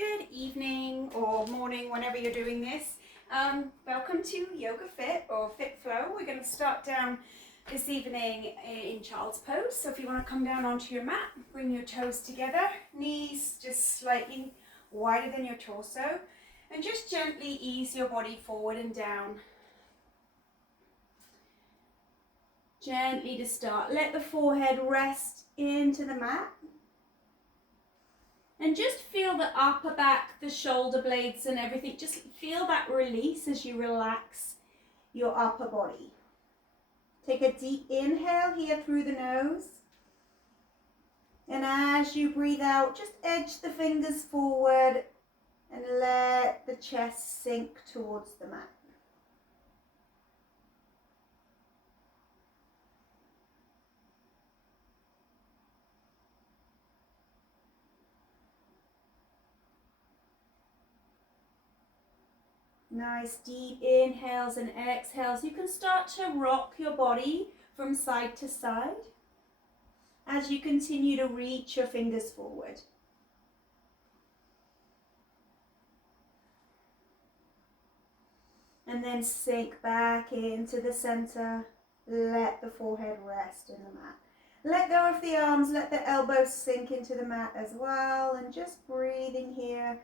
Good evening or morning, whenever you're doing this. Welcome to Yoga Fit or Fit Flow. We're going to start down this evening in child's pose. So if you want to come down onto your mat, bring your toes together, knees just slightly wider than your torso, and just gently ease your body forward and down. Gently to start. Let the forehead rest into the mat. And just feel the upper back, the shoulder blades and everything. Just feel that release as you relax your upper body. Take a deep inhale here through the nose. And as you breathe out, just edge the fingers forward and let the chest sink towards the mat. Nice deep inhales and exhales. You can start to rock your body from side to side as you continue to reach your fingers forward. And then sink back into the center. Let the forehead rest in the mat. Let go of the arms, let the elbows sink into the mat as well, and just breathing here.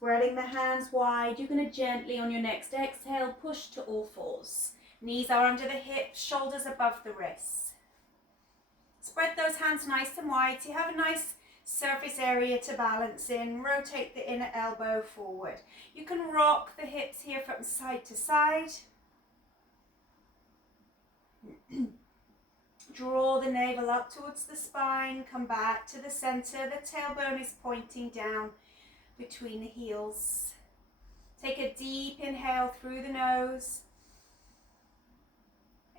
Spreading the hands wide, you're going to gently on your next exhale push to all fours. Knees are under the hips, shoulders above the wrists. Spread those hands nice and wide so you have a nice surface area to balance in. Rotate the inner elbow forward. You can rock the hips here from side to side. Draw the navel up towards the spine, come back to the center. The tailbone is pointing down between the heels. Take a deep inhale through the nose.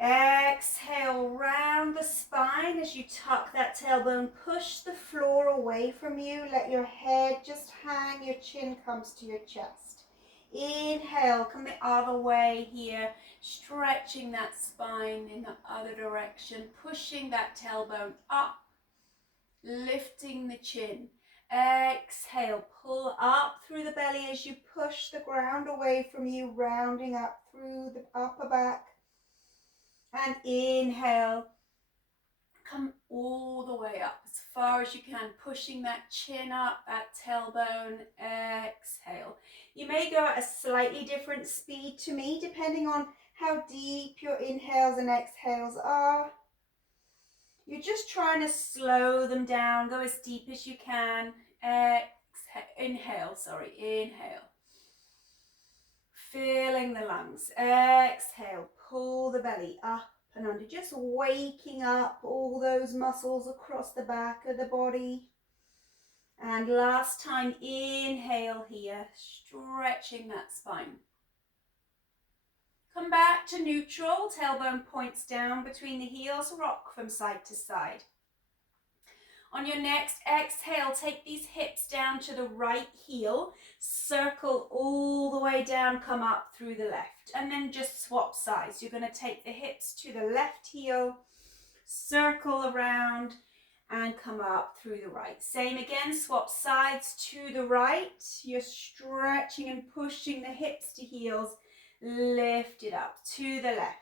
Exhale, round the spine as you tuck that tailbone. Push the floor away from you. Let your head just hang, your chin comes to your chest. Inhale, come the other way here, stretching that spine in the other direction, pushing that tailbone up, lifting the chin. Exhale, pull up through the belly as you push the ground away from you, rounding up through the upper back. And inhale, come all the way up as far as you can, pushing that chin up, that tailbone. Exhale. You may go at a slightly different speed to me, depending on how deep your inhales and exhales are. You're just trying to slow them down, go as deep as you can. Inhale. Filling the lungs. Exhale, pull the belly up and under, just waking up all those muscles across the back of the body. And last time, inhale here, stretching that spine. Come back to neutral, tailbone points down between the heels, rock from side to side. On your next exhale, take these hips down to the right heel, circle all the way down, come up through the left, and then just swap sides. You're going to take the hips to the left heel, circle around, and come up through the right. Same again, swap sides to the right. You're stretching and pushing the hips to heels. Lift it up to the left.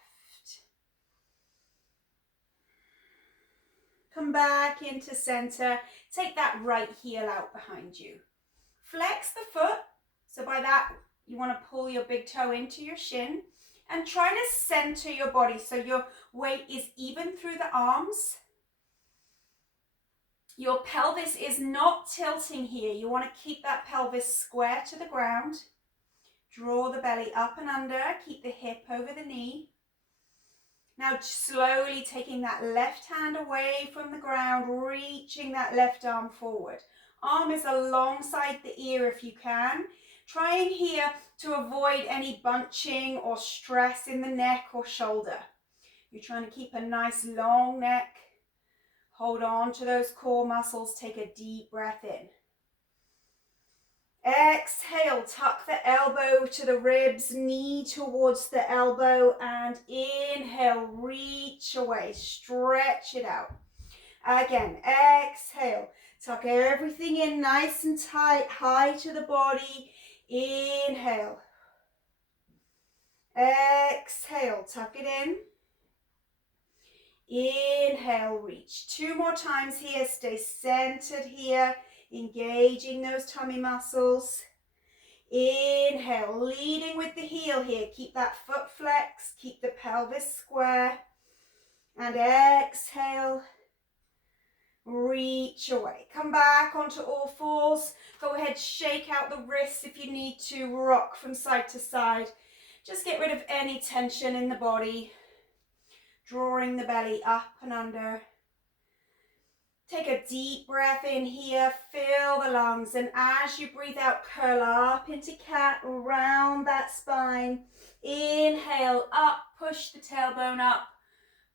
Come back into center. Take that right heel out behind you. Flex the foot. So by that, you want to pull your big toe into your shin and try to center your body so your weight is even through the arms. Your pelvis is not tilting here. You want to keep that pelvis square to the ground. Draw the belly up and under, keep the hip over the knee. Now slowly taking that left hand away from the ground, reaching that left arm forward. Arm is alongside the ear if you can. Trying here to avoid any bunching or stress in the neck or shoulder. You're trying to keep a nice long neck. Hold on to those core muscles, take a deep breath in. Exhale, tuck the elbow to the ribs, knee towards the elbow, and inhale, reach away, stretch it out. Again, exhale, tuck everything in nice and tight, high to the body. Inhale. Exhale, tuck it in. Inhale, reach. 2 more times here, stay centered here, engaging those tummy muscles. Inhale, leading with the heel here. Keep that foot flexed, keep the pelvis square. And exhale, reach away. Come back onto all fours. Go ahead, shake out the wrists if you need to. Rock from side to side. Just get rid of any tension in the body. Drawing the belly up and under. Take a deep breath in here, fill the lungs, and as you breathe out, curl up into cat, round that spine. Inhale, up, push the tailbone up,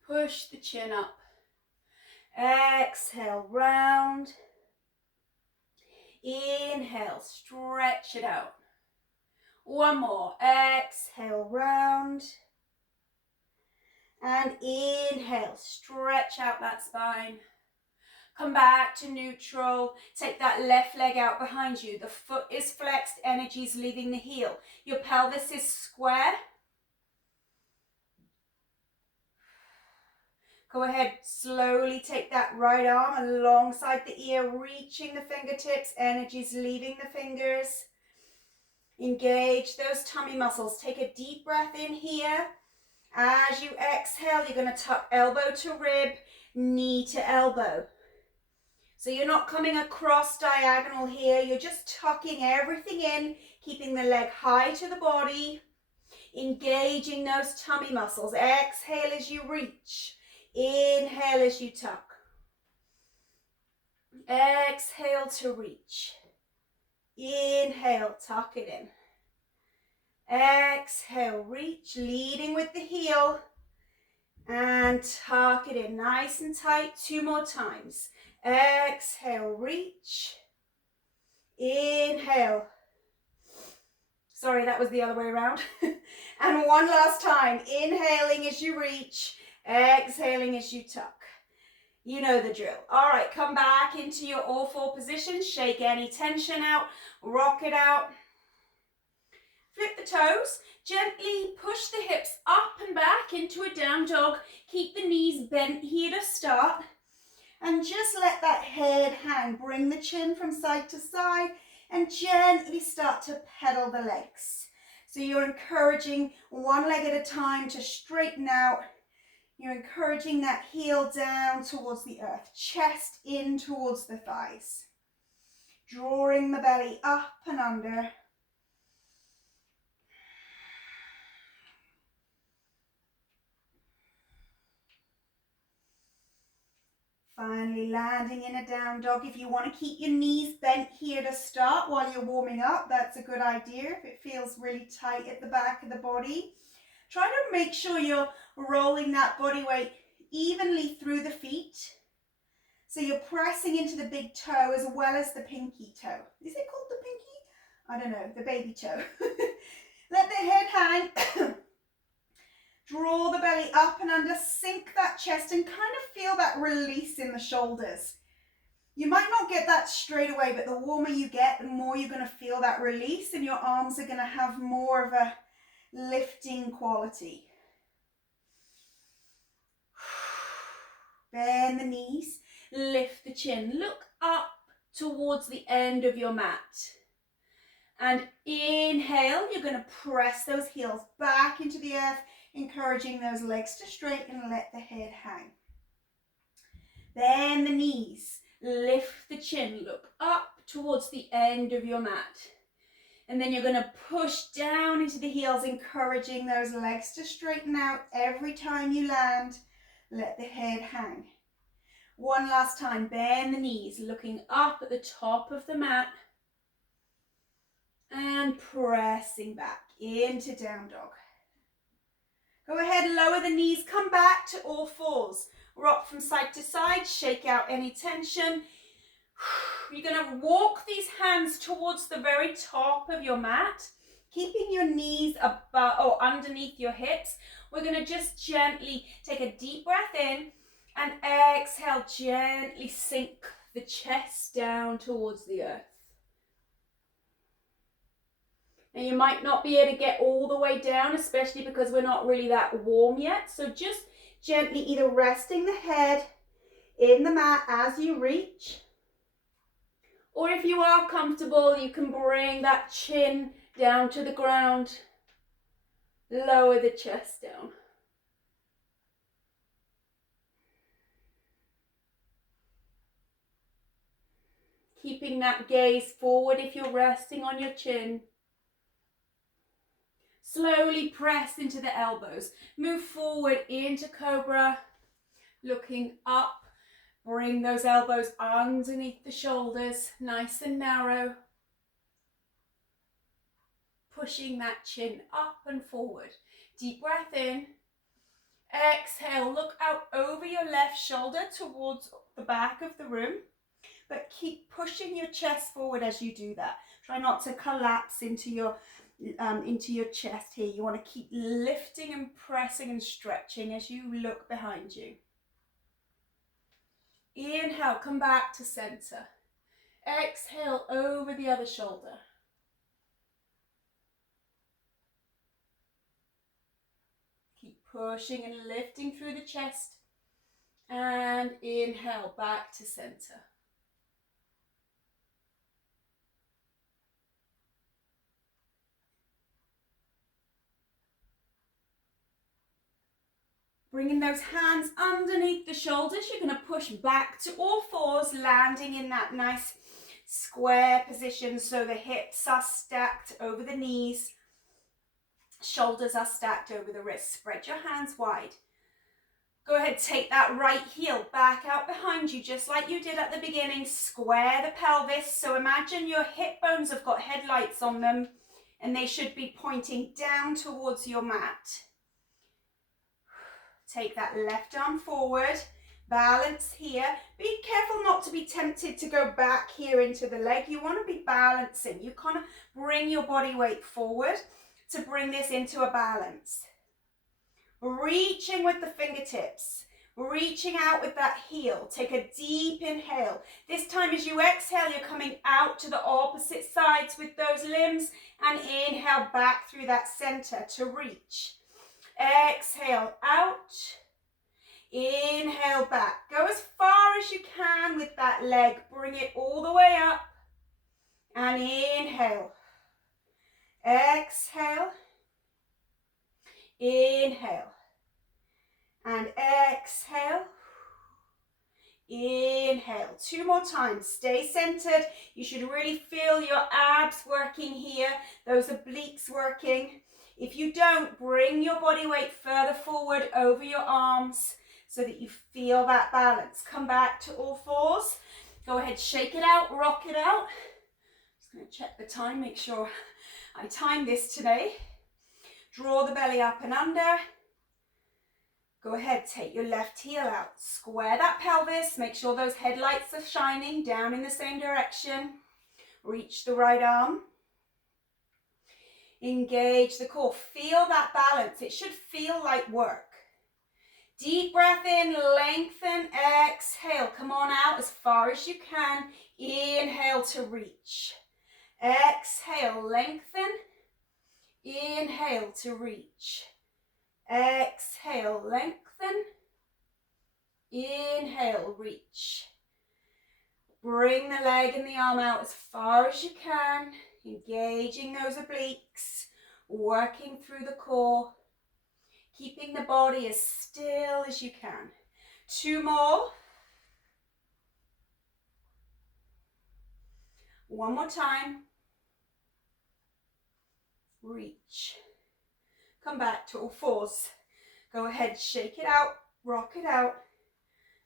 push the chin up. Exhale, round. Inhale, stretch it out. One more, exhale, round. And inhale, stretch out that spine. Come back to neutral. Take that left leg out behind you. The foot is flexed, energy is leaving the heel. Your pelvis is square. Go ahead, slowly take that right arm alongside the ear, reaching the fingertips, energy is leaving the fingers. Engage those tummy muscles. Take a deep breath in here. As you exhale, you're going to tuck elbow to rib, knee to elbow. So you're not coming across diagonal here, you're just tucking everything in, keeping the leg high to the body, engaging those tummy muscles. Exhale as you reach, inhale as you tuck. Exhale to reach, inhale, tuck it in. Exhale, reach, leading with the heel, and tuck it in nice and tight. 2 more times. Exhale, reach. Inhale. Sorry, that was the other way around. And one last time. Inhaling as you reach. Exhaling as you tuck. You know the drill. All right, come back into your all four position. Shake any tension out. Rock it out. Flip the toes. Gently push the hips up and back into a down dog. Keep the knees bent here to start. And just let that head hang. Bring the chin from side to side and gently start to pedal the legs. So you're encouraging one leg at a time to straighten out. You're encouraging that heel down towards the earth, chest in towards the thighs. Drawing the belly up and under. Finally landing in a down dog. If you want to keep your knees bent here to start while you're warming up, that's a good idea. If it feels really tight at the back of the body, try to make sure you're rolling that body weight evenly through the feet. So you're pressing into the big toe as well as the pinky toe. Is it called the pinky? I don't know, the baby toe. Let the head hang. Draw the belly up and under, sink that chest and kind of feel that release in the shoulders. You might not get that straight away, but the warmer you get, the more you're going to feel that release and your arms are going to have more of a lifting quality. Bend the knees, lift the chin, look up towards the end of your mat. And inhale, you're going to press those heels back into the earth, encouraging those legs to straighten and let the head hang. Bend the knees, lift the chin, look up towards the end of your mat. And then you're going to push down into the heels, encouraging those legs to straighten out every time you land. Let the head hang. One last time, bend the knees, looking up at the top of the mat. And pressing back into down dog. Go ahead, lower the knees, come back to all fours. Rock from side to side, shake out any tension. You're going to walk these hands towards the very top of your mat, keeping your knees above or underneath your hips. We're going to just gently take a deep breath in and exhale, gently sink the chest down towards the earth. Now you might not be able to get all the way down, especially because we're not really that warm yet. So just gently either resting the head in the mat as you reach, or if you are comfortable, you can bring that chin down to the ground, lower the chest down. Keeping that gaze forward if you're resting on your chin. Slowly press into the elbows. Move forward into Cobra, looking up. Bring those elbows underneath the shoulders, nice and narrow. Pushing that chin up and forward. Deep breath in. Exhale, look out over your left shoulder towards the back of the room, but keep pushing your chest forward as you do that. Try not to collapse into your chest here. You want to keep lifting and pressing and stretching as you look behind you. Inhale, come back to center. Exhale over the other shoulder. Keep pushing and lifting through the chest. And inhale, back to center. Bringing those hands underneath the shoulders, you're going to push back to all fours, landing in that nice square position so the hips are stacked over the knees, shoulders are stacked over the wrists. Spread your hands wide. Go ahead, take that right heel back out behind you, just like you did at the beginning. Square the pelvis. So imagine your hip bones have got headlights on them and they should be pointing down towards your mat. Take that left arm forward, balance here. Be careful not to be tempted to go back here into the leg. You want to be balancing. You kind of bring your body weight forward to bring this into a balance. Reaching with the fingertips, reaching out with that heel. Take a deep inhale. This time as you exhale, you're coming out to the opposite sides with those limbs, and inhale back through that center to reach. Exhale out, inhale back. Go as far as you can with that leg. Bring it all the way up and inhale. Exhale, inhale and exhale. Inhale. 2 more times. Stay centered. You should really feel your abs working here, those obliques working. If you don't, bring your body weight further forward over your arms so that you feel that balance. Come back to all fours. Go ahead, shake it out, rock it out. Just going to check the time, make sure I time this today. Draw the belly up and under. Go ahead, take your left heel out. Square that pelvis. Make sure those headlights are shining down in the same direction. Reach the right arm. Engage the core. Feel that balance. It should feel like work. Deep breath in, lengthen, exhale. Come on out as far as you can. Inhale to reach. Exhale, lengthen. Inhale to reach. Exhale, lengthen. Inhale, reach. Bring the leg and the arm out as far as you can. Engaging those obliques, working through the core, keeping the body as still as you can. 2 more. 1 more time. Reach. Come back to all fours. Go ahead, shake it out, rock it out,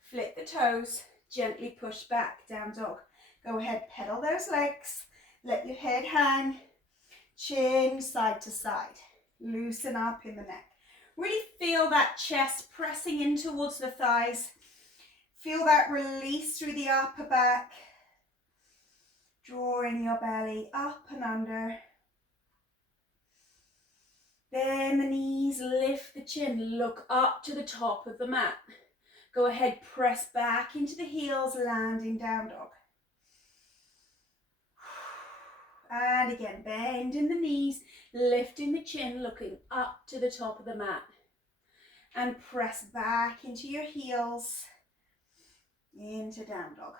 flip the toes, gently push back, down dog. Go ahead, pedal those legs. Let your head hang, chin side to side. Loosen up in the neck. Really feel that chest pressing in towards the thighs. Feel that release through the upper back. Drawing your belly up and under. Bend the knees, lift the chin, look up to the top of the mat. Go ahead, press back into the heels, landing down dog. And again, bending the knees, lifting the chin, looking up to the top of the mat. And press back into your heels, into down dog.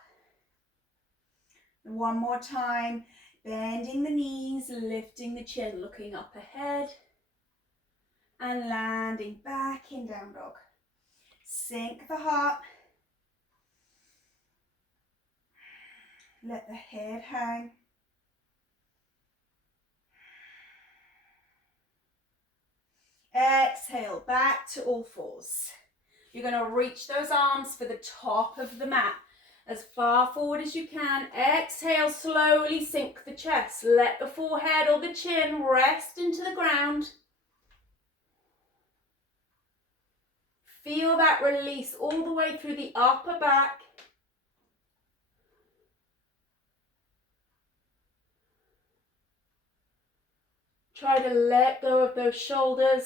And one more time, bending the knees, lifting the chin, looking up ahead. And landing back in down dog. Sink the heart. Let the head hang. Exhale, back to all fours. You're going to reach those arms for the top of the mat as far forward as you can. Exhale, slowly sink the chest. Let the forehead or the chin rest into the ground. Feel that release all the way through the upper back. Try to let go of those shoulders.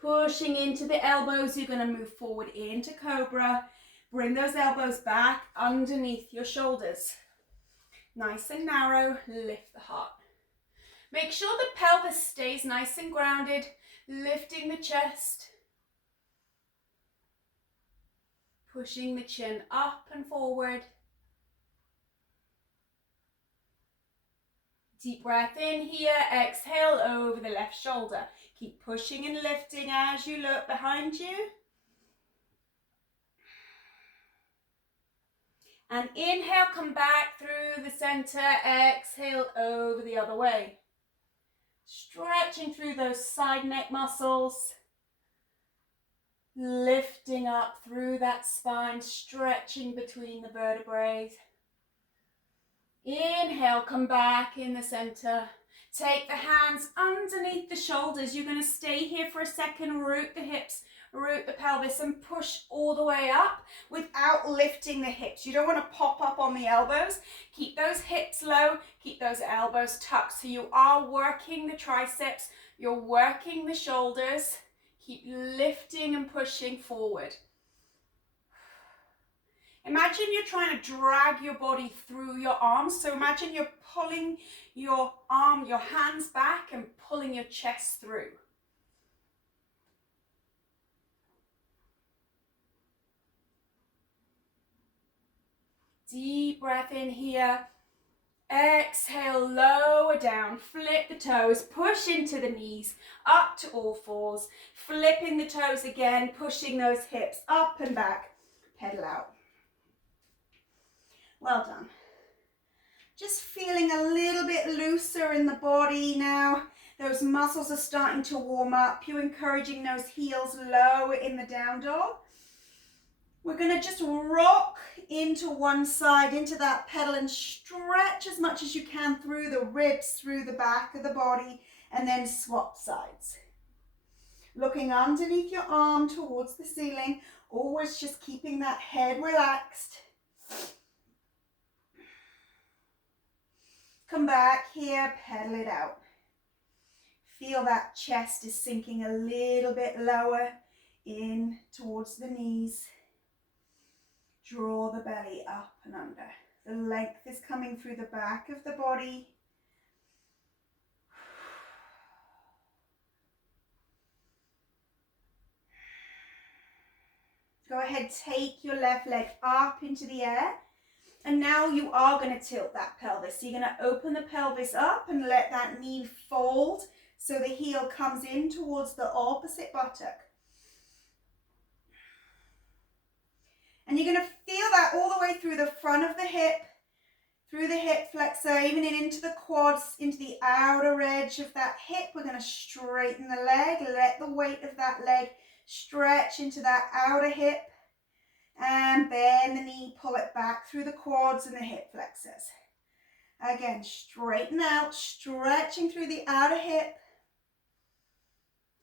Pushing into the elbows, you're going to move forward into Cobra. Bring those elbows back underneath your shoulders. Nice and narrow, lift the heart. Make sure the pelvis stays nice and grounded, lifting the chest. Pushing the chin up and forward. Deep breath in here, exhale over the left shoulder. Keep pushing and lifting as you look behind you. And inhale, come back through the center, exhale over the other way. Stretching through those side neck muscles. Lifting up through that spine, stretching between the vertebrae. Inhale, come back in the center. Take the hands underneath the shoulders. You're going to stay here for a second. Root the hips, root the pelvis, and push all the way up without lifting the hips. You don't want to pop up on the elbows. Keep those hips low. Keep those elbows tucked. So you are working the triceps. You're working the shoulders. Keep lifting and pushing forward. Imagine you're trying to drag your body through your arms. So imagine you're pulling your hands back and pulling your chest through. Deep breath in here. Exhale, lower down, flip the toes, push into the knees, up to all fours. Flipping the toes again, pushing those hips up and back. Pedal out. Well done. Just feeling a little bit looser in the body now. Those muscles are starting to warm up. You're encouraging those heels low in the down dog. We're going to just rock into one side, into that pedal, and stretch as much as you can through the ribs, through the back of the body, and then swap sides. Looking underneath your arm towards the ceiling, always just keeping that head relaxed. Come back here, pedal it out. Feel that chest is sinking a little bit lower in towards the knees. Draw the belly up and under. The length is coming through the back of the body. Go ahead, take your left leg up into the air. And now you are going to tilt that pelvis. So you're going to open the pelvis up and let that knee fold so the heel comes in towards the opposite buttock. And you're going to feel that all the way through the front of the hip, through the hip flexor, even into the quads, into the outer edge of that hip. We're going to straighten the leg, let the weight of that leg stretch into that outer hip. And bend the knee, pull it back through the quads and the hip flexors. Again, straighten out, stretching through the outer hip.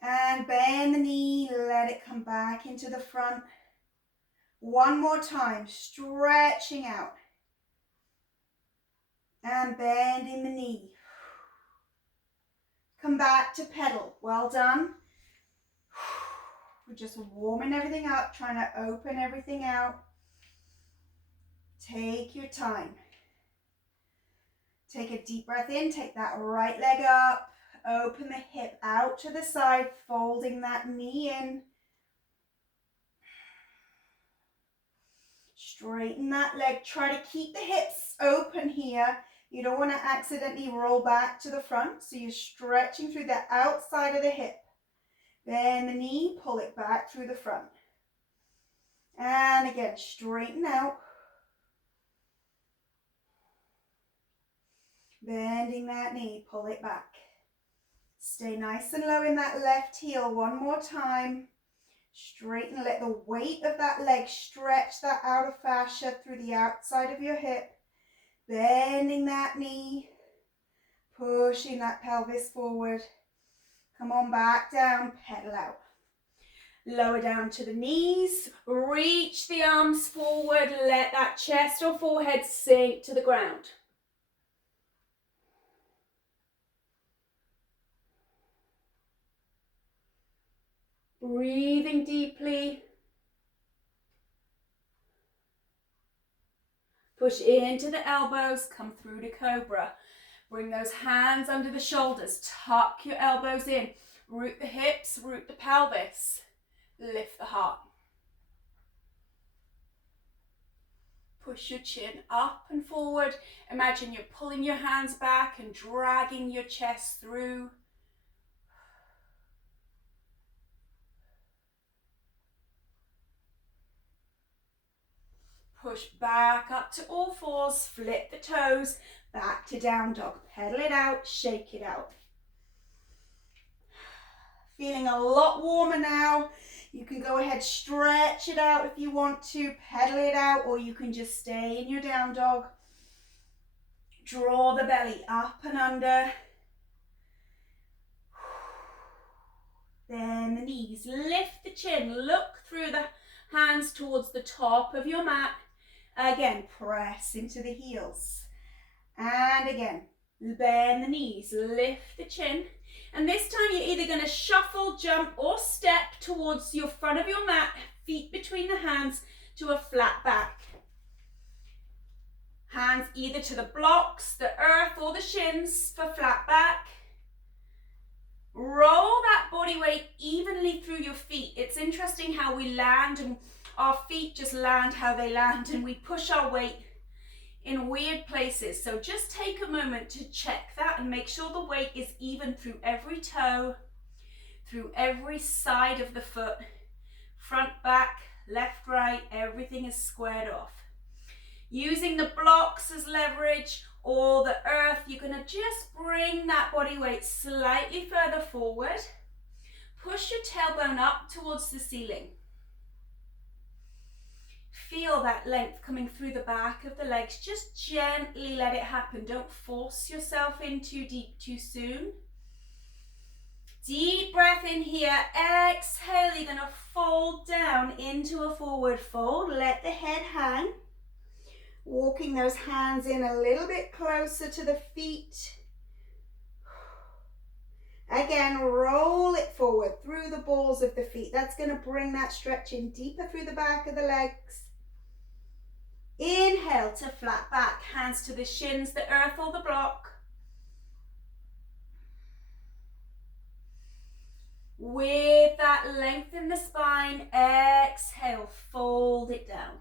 And bend the knee, let it come back into the front. One more time, stretching out. And bending the knee. Come back to pedal. Well done. We're just warming everything up, trying to open everything out. Take your time. Take a deep breath in, take that right leg up, open the hip out to the side, folding that knee in. Straighten that leg, try to keep the hips open here. You don't want to accidentally roll back to the front, so you're stretching through the outside of the hip. Bend the knee, pull it back through the front. And again, straighten out. Bending that knee, pull it back. Stay nice and low in that left heel. One more time. Straighten, let the weight of that leg stretch that outer fascia through the outside of your hip. Bending that knee, pushing that pelvis forward. Come on back down, pedal out. Lower down to the knees, reach the arms forward, let that chest or forehead sink to the ground. Breathing deeply. Push into the elbows, come through to cobra. Bring those hands under the shoulders, tuck your elbows in. Root the hips, root the pelvis. Lift the heart. Push your chin up and forward. Imagine you're pulling your hands back and dragging your chest through. Push back up to all fours, flip the toes, back to down dog. Pedal it out, shake it out. Feeling a lot warmer now. You can go ahead, stretch it out if you want to, pedal it out, or you can just stay in your down dog. Draw the belly up and under. Bend the knees, lift the chin, look through the hands towards the top of your mat. Again, press into the heels. And again, bend the knees, lift the chin. And this time you're either going to shuffle, jump, or step towards your front of your mat, feet between the hands to a flat back. Hands either to the blocks, the earth, or the shins for flat back. Roll that body weight evenly through your feet. It's interesting how we land and our feet just land how they land, and we push our weight in weird places. So just take a moment to check that and make sure the weight is even through every toe, through every side of the foot, front, back, left, right, everything is squared off. Using the blocks as leverage or the earth, you're going to just bring that body weight slightly further forward. Push your tailbone up towards the ceiling. Feel that length coming through the back of the legs. Just gently let it happen. Don't force yourself in too deep too soon. Deep breath in here. Exhale, you're going to fold down into a forward fold. Let the head hang. Walking those hands in a little bit closer to the feet. Again, roll it forward through the balls of the feet. That's going to bring that stretch in deeper through the back of the legs. Inhale to flat back, hands to the shins, the earth or the block. With that length in the spine, exhale, fold it down.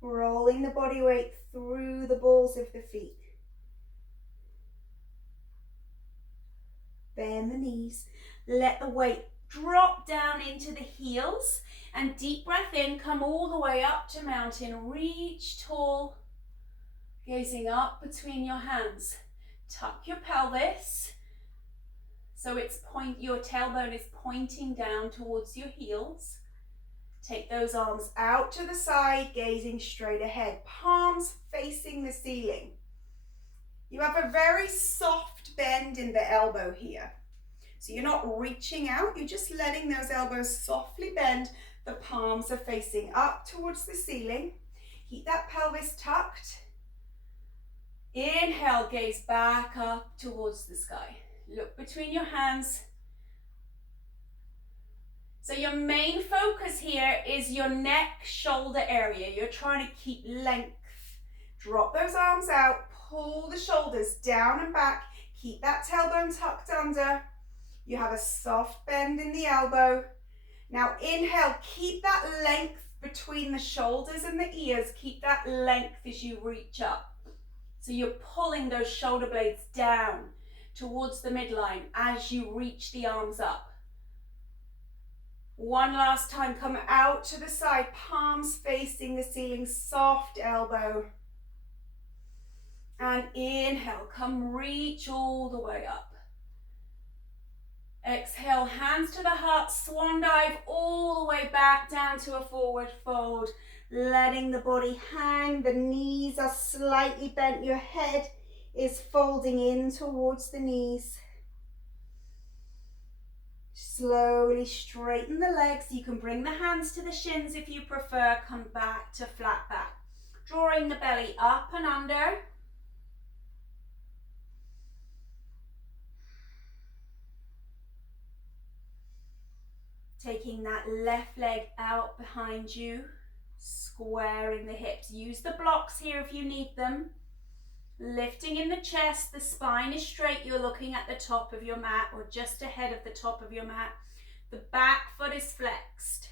Rolling the body weight through the balls of the feet. Bend the knees. Let the weight drop down into the heels. And deep breath in, come all the way up to mountain. Reach tall, gazing up between your hands. Tuck your pelvis. So your tailbone is pointing down towards your heels. Take those arms out to the side, gazing straight ahead. Palms facing the ceiling. You have a very soft bend in the elbow here. So you're not reaching out, you're just letting those elbows softly bend. The palms are facing up towards the ceiling. Keep that pelvis tucked. Inhale, gaze back up towards the sky. Look between your hands. So your main focus here is your neck, shoulder area. You're trying to keep length. Drop those arms out, pull the shoulders down and back. Keep that tailbone tucked under. You have a soft bend in the elbow. Now inhale, keep that length between the shoulders and the ears. Keep that length as you reach up. So you're pulling those shoulder blades down towards the midline as you reach the arms up. One last time, come out to the side, palms facing the ceiling, soft elbow. And inhale, come reach all the way up. Exhale, hands to the heart, swan dive all the way back down to a forward fold. Letting the body hang, the knees are slightly bent, your head is folding in towards the knees. Slowly straighten the legs. You can bring the hands to the shins if you prefer. Come back to flat back. Drawing the belly up and under. Taking that left leg out behind you. Squaring the hips. Use the blocks here if you need them. Lifting in the chest, the spine is straight. You're looking at the top of your mat or just ahead of the top of your mat. The back foot is flexed.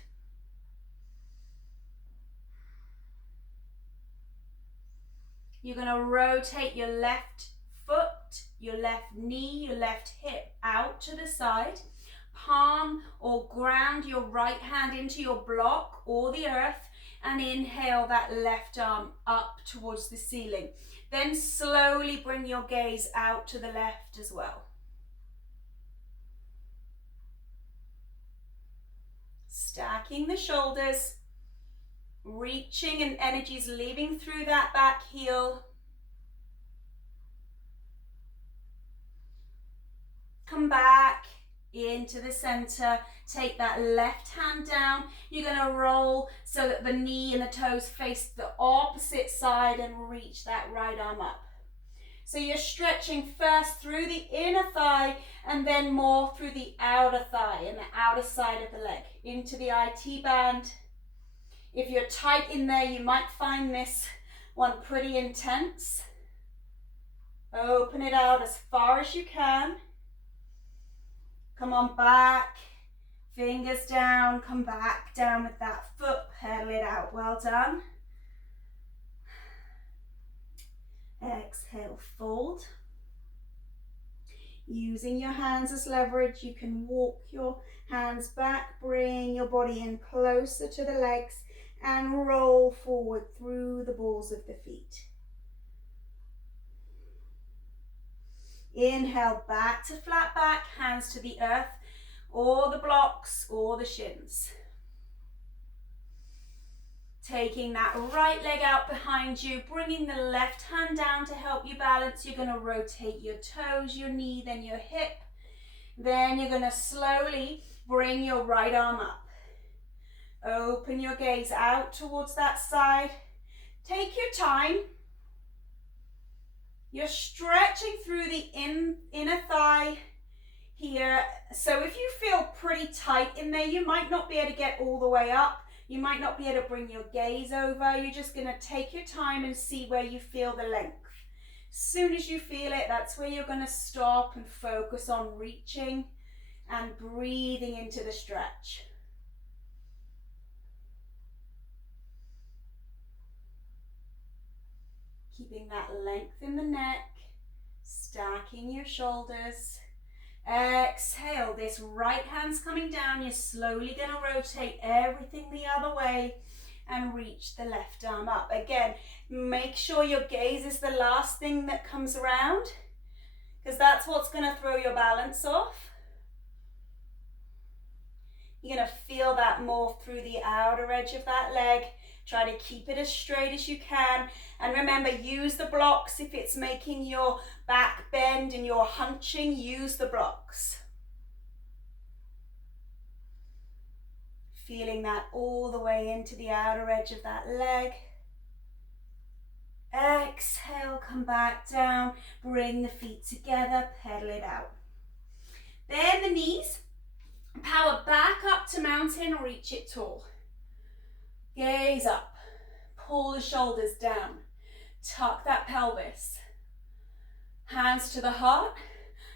You're going to rotate your left foot, your left knee, your left hip out to the side. Palm or ground your right hand into your block or the earth, and inhale that left arm up towards the ceiling. Then slowly bring your gaze out to the left as well. Stacking the shoulders, reaching, and energy's leaving through that back heel. Come back into the center. Take that left hand down. You're going to roll so that the knee and the toes face the opposite side and reach that right arm up. So you're stretching first through the inner thigh and then more through the outer thigh and the outer side of the leg into the IT band. If you're tight in there, you might find this one pretty intense. Open it out as far as you can. Come on back, fingers down, come back down with that foot, pedal it out, well done. Exhale, fold. Using your hands as leverage, you can walk your hands back, bring your body in closer to the legs and roll forward through the balls of the feet. Inhale, back to flat back, hands to the earth, or the blocks, or the shins. Taking that right leg out behind you, bringing the left hand down to help you balance. You're going to rotate your toes, your knee, then your hip. Then you're going to slowly bring your right arm up. Open your gaze out towards that side. Take your time. You're stretching through the inner thigh here. So if you feel pretty tight in there, you might not be able to get all the way up. You might not be able to bring your gaze over. You're just going to take your time and see where you feel the length. As soon as you feel it, that's where you're going to stop and focus on reaching and breathing into the stretch. Keeping that length in the neck, stacking your shoulders. Exhale, this right hand's coming down. You're slowly going to rotate everything the other way and reach the left arm up. Again, make sure your gaze is the last thing that comes around, because that's what's going to throw your balance off. You're going to feel that more through the outer edge of that leg. Try to keep it as straight as you can. And remember, use the blocks if it's making your back bend and you're hunching, use the blocks. Feeling that all the way into the outer edge of that leg. Exhale, come back down, bring the feet together, pedal it out. Bend the knees, power back up to mountain, reach it tall. Gaze up, pull the shoulders down, tuck that pelvis. Hands to the heart.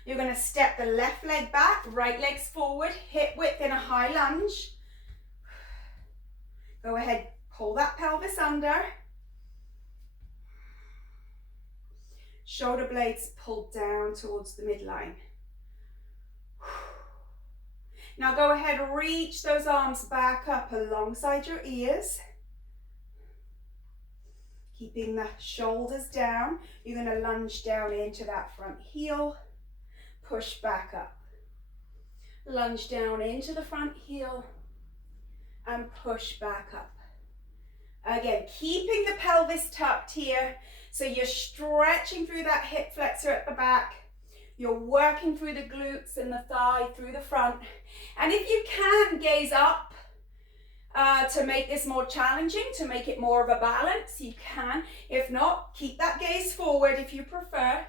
You're going to step the left leg back, right leg's forward, hip width in a high lunge. Go ahead, pull that pelvis under. Shoulder blades pulled down towards the midline. Now go ahead, reach those arms back up alongside your ears. Keeping the shoulders down, you're going to lunge down into that front heel. Push back up. Lunge down into the front heel and push back up. Again, keeping the pelvis tucked here, so you're stretching through that hip flexor at the back. You're working through the glutes and the thigh through the front. And if you can, gaze up to make this more challenging, to make it more of a balance, you can. If not, keep that gaze forward if you prefer.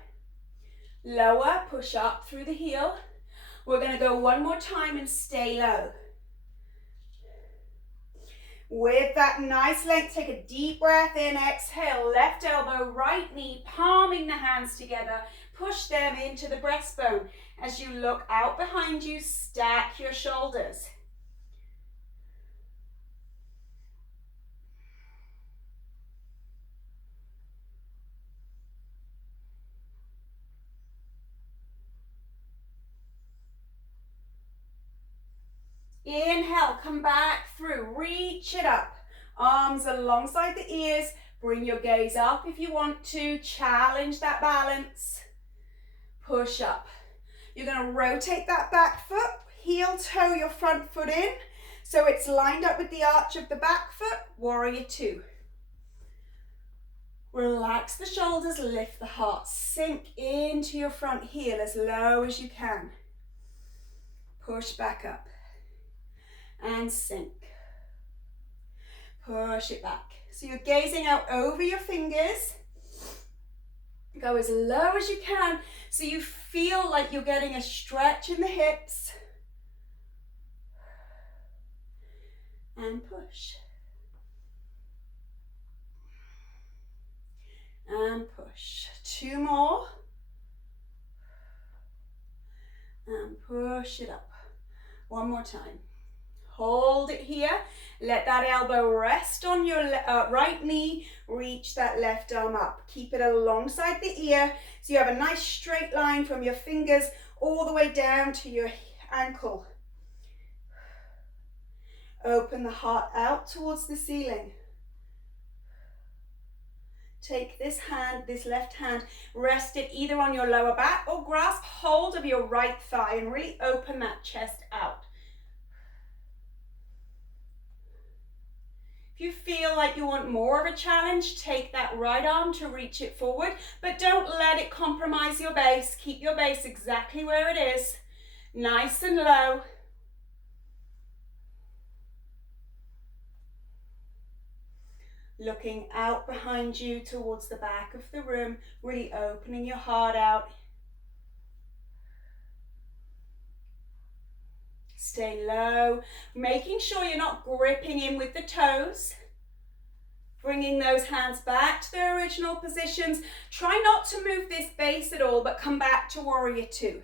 Lower, push up through the heel. We're going to go one more time and stay low. With that nice length, take a deep breath in, exhale, left elbow, right knee, palming the hands together, push them into the breastbone. As you look out behind you, stack your shoulders. Inhale, come back through, reach it up. Arms alongside the ears, bring your gaze up if you want to, challenge that balance. Push up. You're going to rotate that back foot, heel toe your front foot in, so it's lined up with the arch of the back foot, warrior two. Relax the shoulders, lift the heart, sink into your front heel as low as you can. Push back up. And sink. Push it back. So you're gazing out over your fingers. Go as low as you can so you feel like you're getting a stretch in the hips. And push. And push. Two more. And push it up. One more time. Hold it here. Let that elbow rest on your right knee. Reach that left arm up. Keep it alongside the ear so you have a nice straight line from your fingers all the way down to your ankle. Open the heart out towards the ceiling. Take this hand, this left hand, rest it either on your lower back or grasp hold of your right thigh and really open that chest out. If you feel like you want more of a challenge, take that right arm to reach it forward, but don't let it compromise your base. Keep your base exactly where it is, nice and low. Looking out behind you towards the back of the room, really opening your heart out. Stay low, making sure you're not gripping in with the toes. Bringing those hands back to their original positions. Try not to move this base at all, but come back to warrior two.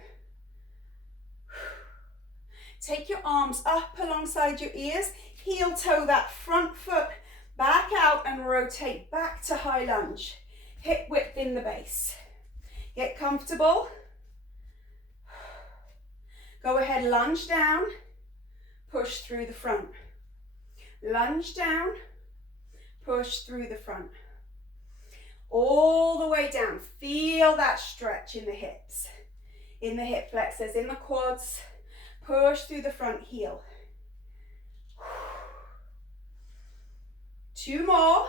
Take your arms up alongside your ears, heel toe that front foot back out and rotate back to high lunge. Hip width in the base. Get comfortable. Go ahead, lunge down, push through the front. Lunge down, push through the front. All the way down. Feel that stretch in the hips, in the hip flexors, in the quads. Push through the front heel. Two more.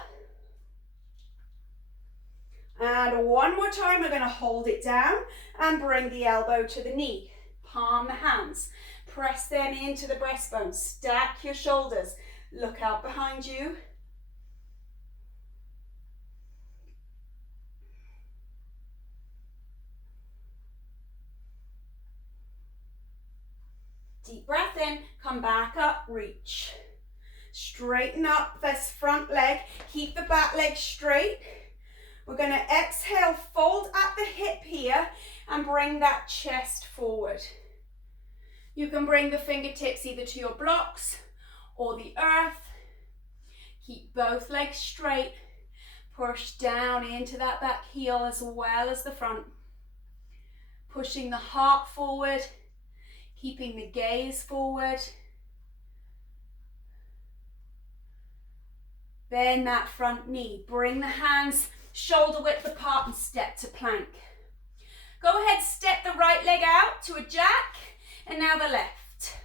And one more time, we're going to hold it down and bring the elbow to the knee. Palm the hands. Press them into the breastbone. Stack your shoulders. Look out behind you. Deep breath in. Come back up. Reach. Straighten up this front leg. Keep the back leg straight. We're going to exhale, fold at the hip here and bring that chest forward. You can bring the fingertips either to your blocks or the earth. Keep both legs straight. Push down into that back heel as well as the front. Pushing the heart forward, keeping the gaze forward. Bend that front knee. Bring the hands shoulder width apart and step to plank. Go ahead, step the right leg out to a jack, and now the left.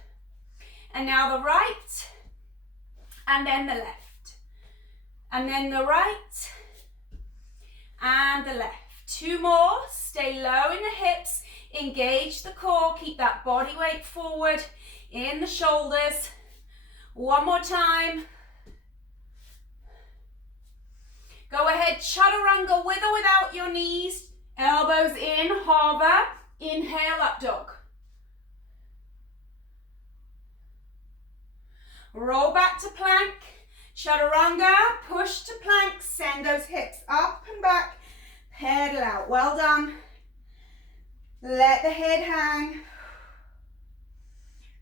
And now the right, and then the left. And then the right, and the left. Two more, stay low in the hips, engage the core, keep that body weight forward in the shoulders. One more time. Go ahead, chaturanga with or without your knees. Elbows in, hover. Inhale, up dog. Roll back to plank. Chaturanga, push to plank. Send those hips up and back. Pedal out. Well done. Let the head hang.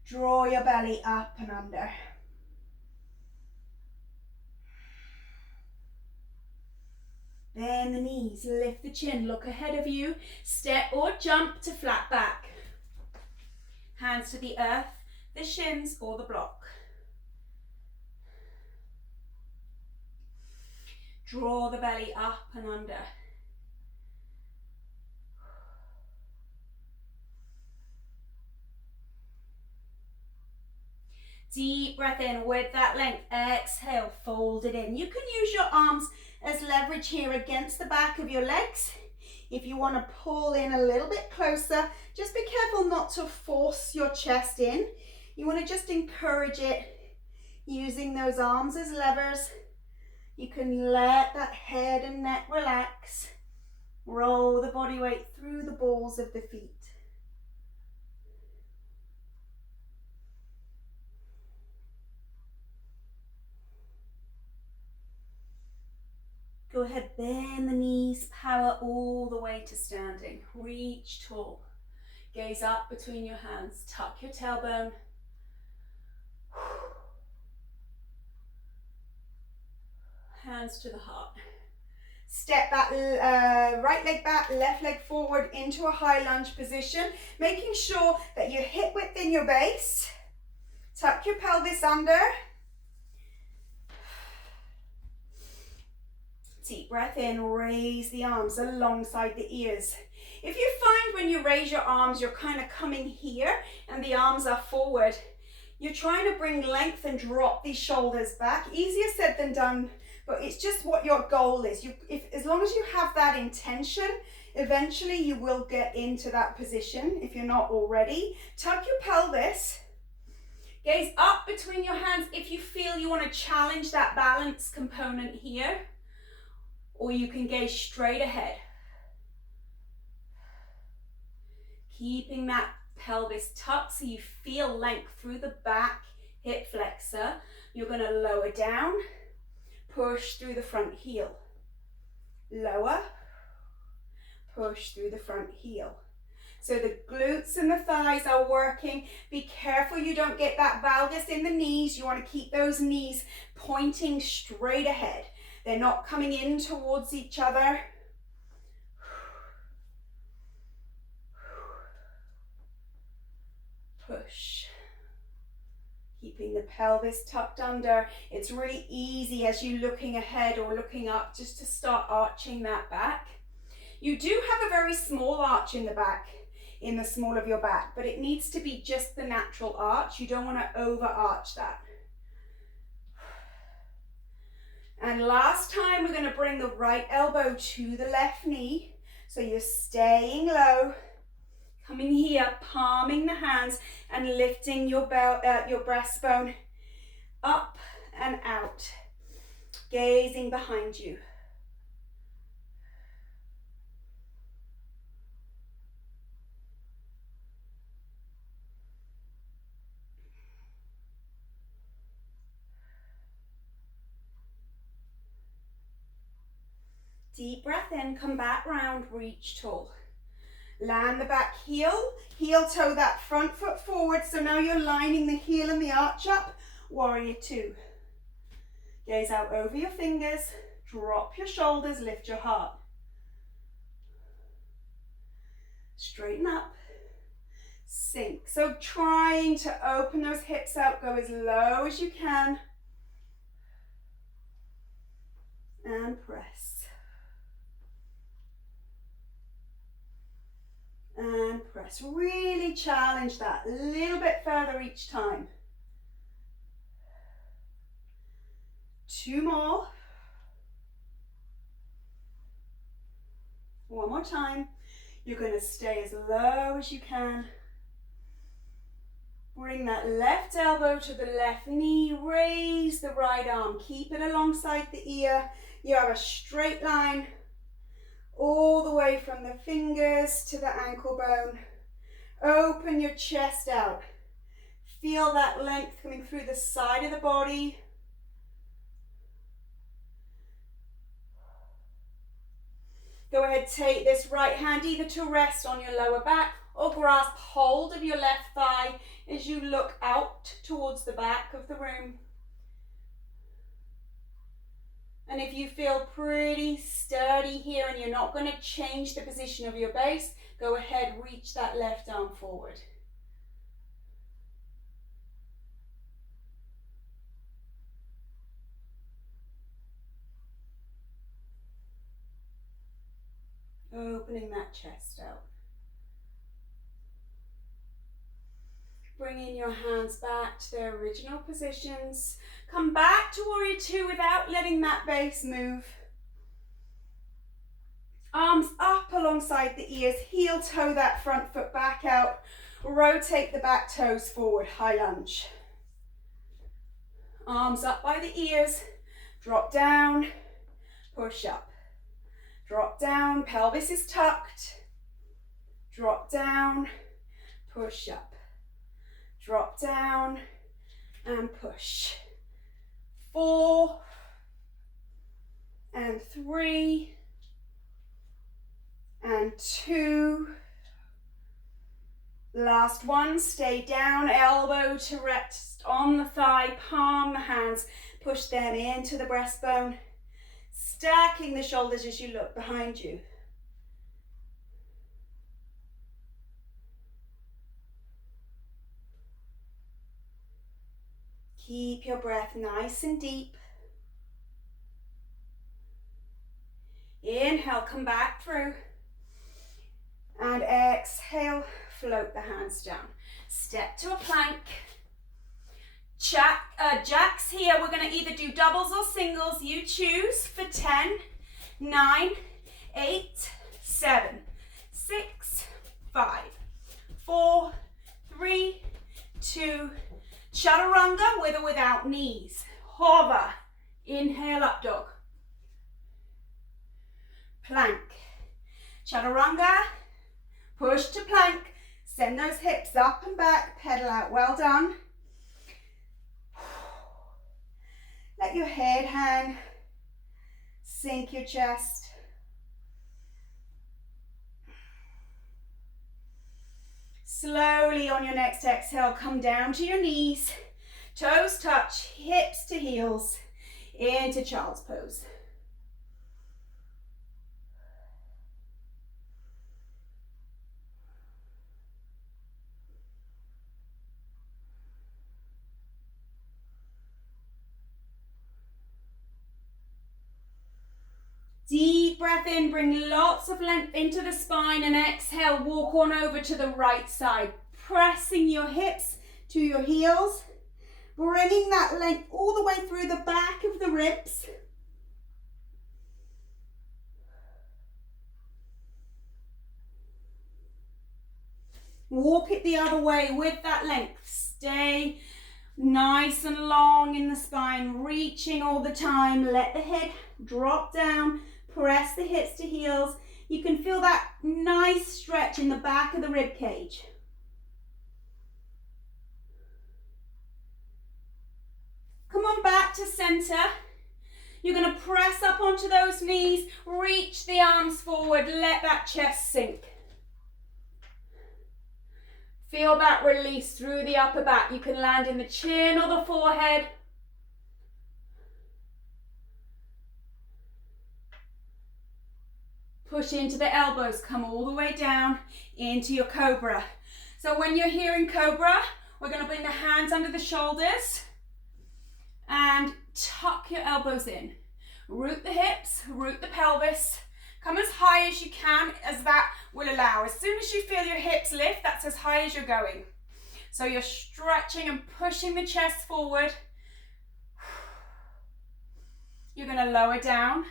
Draw your belly up and under. Bend the knees, lift the chin, look ahead of you, step or jump to flat back. Hands to the earth, the shins or the block. Draw the belly up and under. Deep breath in with that length. Exhale, fold it in. You can use your arms as leverage here against the back of your legs. If you want to pull in a little bit closer, just be careful not to force your chest in. You want to just encourage it using those arms as levers. You can let that head and neck relax. Roll the body weight through the balls of the feet. Go ahead, bend the knees, power all the way to standing. Reach tall. Gaze up between your hands. Tuck your tailbone. Hands to the heart. Step that right leg back, left leg forward into a high lunge position, making sure that your hip width in your base. Tuck your pelvis under. Deep breath in, raise the arms alongside the ears. If you find when you raise your arms, you're kind of coming here and the arms are forward, you're trying to bring length and drop these shoulders back. Easier said than done, but it's just what your goal is. As long as you have that intention, eventually you will get into that position if you're not already. Tuck your pelvis. Gaze up between your hands if you feel you want to challenge that balance component here. Or you can gaze straight ahead. Keeping that pelvis tucked so you feel length through the back hip flexor. You're going to lower down, push through the front heel. Lower, push through the front heel. So the glutes and the thighs are working. Be careful you don't get that valgus in the knees. You want to keep those knees pointing straight ahead. They're not coming in towards each other. Push. Keeping the pelvis tucked under. It's really easy as you're looking ahead or looking up just to start arching that back. You do have a very small arch in the back, in the small of your back, but it needs to be just the natural arch. You don't want to over arch that. And last time, we're going to bring the right elbow to the left knee. So you're staying low. Coming here, palming the hands and lifting your breastbone up and out, gazing behind you. Deep breath in, come back round, reach tall. Land the back heel, heel toe that front foot forward, so now you're lining the heel and the arch up. Warrior two. Gaze out over your fingers, drop your shoulders, lift your heart. Straighten up, sink. So trying to open those hips out, go as low as you can. And press. And press. Really challenge that a little bit further each time. 2 more. 1 more time. You're going to stay as low as you can. Bring that left elbow to the left knee. Raise the right arm. Keep it alongside the ear. You have a straight line all the way from the fingers to the ankle bone. Open your chest out. Feel that length coming through the side of the body. Go ahead, take this right hand either to rest on your lower back or grasp hold of your left thigh as you look out towards the back of the room. And if you feel pretty sturdy here and you're not going to change the position of your base, go ahead, reach that left arm forward. Opening that chest out. Bringing your hands back to their original positions. Come back to warrior two without letting that base move. Arms up alongside the ears. Heel toe that front foot back out. Rotate the back toes forward. High lunge. Arms up by the ears. Drop down. Push up. Drop down. Pelvis is tucked. Drop down. Push up. Drop down and push. 4 and 3 and 2. Last one, stay down, elbow to rest on the thigh, palm the hands, push them into the breastbone, stacking the shoulders as you look behind you. Keep your breath nice and deep. Inhale, come back through. And exhale, float the hands down. Step to a plank. Jacks here, we're going to either do doubles or singles. You choose for 10, 9, 8, 7, 6, 5, 4, 3, 2, chaturanga with or without knees. Hover. Inhale, up dog. Plank. Chaturanga. Push to plank. Send those hips up and back. Pedal out. Well done. Let your head hang. Sink your chest. Slowly on your next exhale, come down to your knees, toes touch, hips to heels, into child's pose. Deep breath in, bring lots of length into the spine and exhale, walk on over to the right side, pressing your hips to your heels, bringing that length all the way through the back of the ribs. Walk it the other way with that length. Stay nice and long in the spine, reaching all the time. Let the head drop down, press the hips to heels. You can feel that nice stretch in the back of the rib cage. Come on back to center. You're going to press up onto those knees, reach the arms forward, let that chest sink. Feel that release through the upper back. You can land in the chin or the forehead. Push into the elbows, come all the way down into your cobra. So when you're here in cobra, we're going to bring the hands under the shoulders and tuck your elbows in. Root the hips, root the pelvis. Come as high as you can, as that will allow. As soon as you feel your hips lift, that's as high as you're going. So you're stretching and pushing the chest forward. You're going to lower down,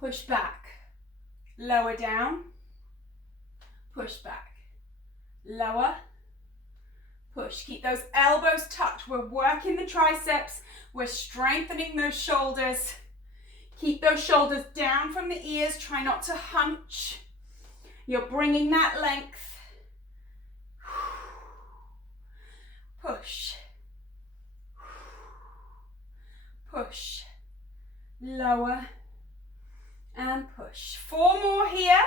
push back. Lower down, push back. Lower, push. Keep those elbows tucked. We're working the triceps. We're strengthening those shoulders. Keep those shoulders down from the ears. Try not to hunch. You're bringing that length. Push. Push. Lower and push. 4 more here.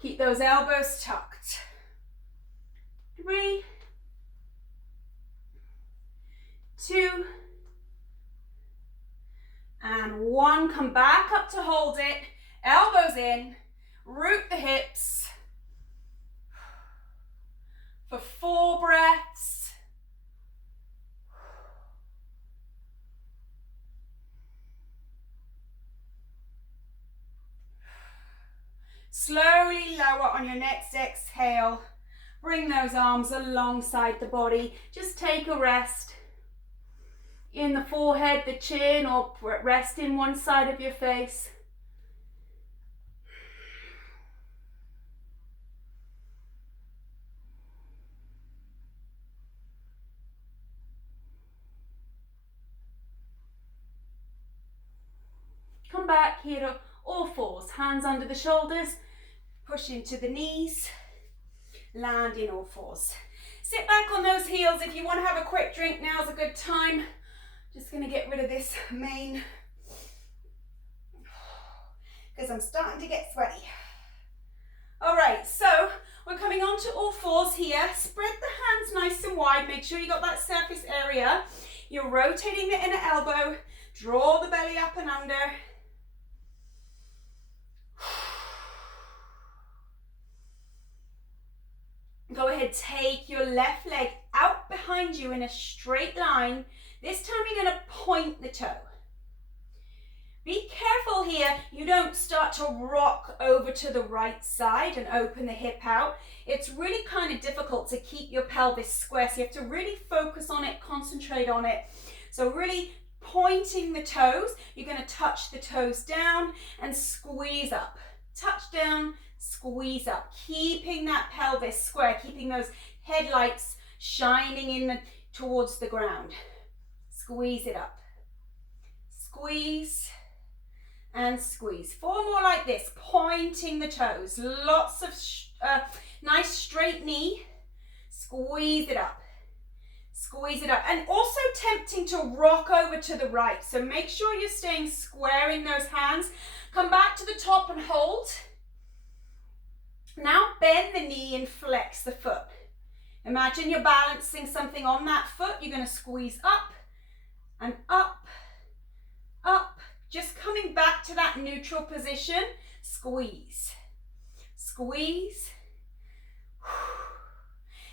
Keep those elbows tucked. 3, 2, and 1. Come back up to hold it. Elbows in. Root the hips. For 4 breaths. Slowly lower on your next exhale. Bring those arms alongside the body. Just take a rest in the forehead, the chin, or rest in one side of your face. Come back here to all fours, hands under the shoulders, push into the knees, land in all fours. Sit back on those heels. If you want to have a quick drink, now's a good time. Just going to get rid of this mane because I'm starting to get sweaty. All right, so we're coming on to all fours here. Spread the hands nice and wide. Make sure you got that surface area. You're rotating the inner elbow. Draw the belly up and under. Go ahead, take your left leg out behind you in a straight line. This time you're going to point the toe. Be careful here, you don't start to rock over to the right side and open the hip out. It's really kind of difficult to keep your pelvis square, so you have to really focus on it, concentrate on it. So really pointing the toes, you're going to touch the toes down and squeeze up. Touch down, squeeze up, keeping that pelvis square, keeping those headlights shining in towards the ground. Squeeze it up. Squeeze and squeeze. 4 more like this, pointing the toes. Lots of nice straight knee. Squeeze it up. Squeeze it up. And also tempting to rock over to the right. So make sure you're staying square in those hands. Come back to the top and hold. Now bend the knee and flex the foot. Imagine you're balancing something on that foot. You're going to squeeze up and up, up. Just coming back to that neutral position. Squeeze, squeeze.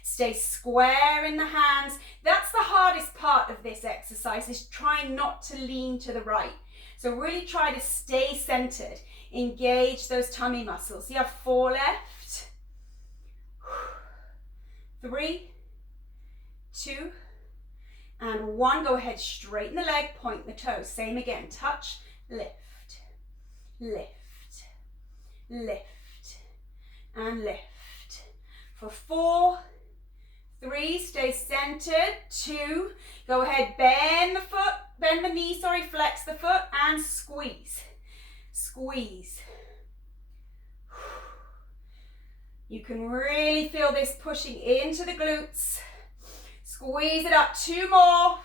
Stay square in the hands. That's the hardest part of this exercise, is trying not to lean to the right. So really try to stay centered. Engage those tummy muscles. You have 4 left. 3, 2, and 1. Go ahead, straighten the leg, point the toes. Same again. Touch, lift, lift, lift, and lift. For 4, 3, stay centered. 2, go ahead, bend the foot, bend the knee, sorry, flex the foot and squeeze. Squeeze. You can really feel this pushing into the glutes. Squeeze it up. 2 more.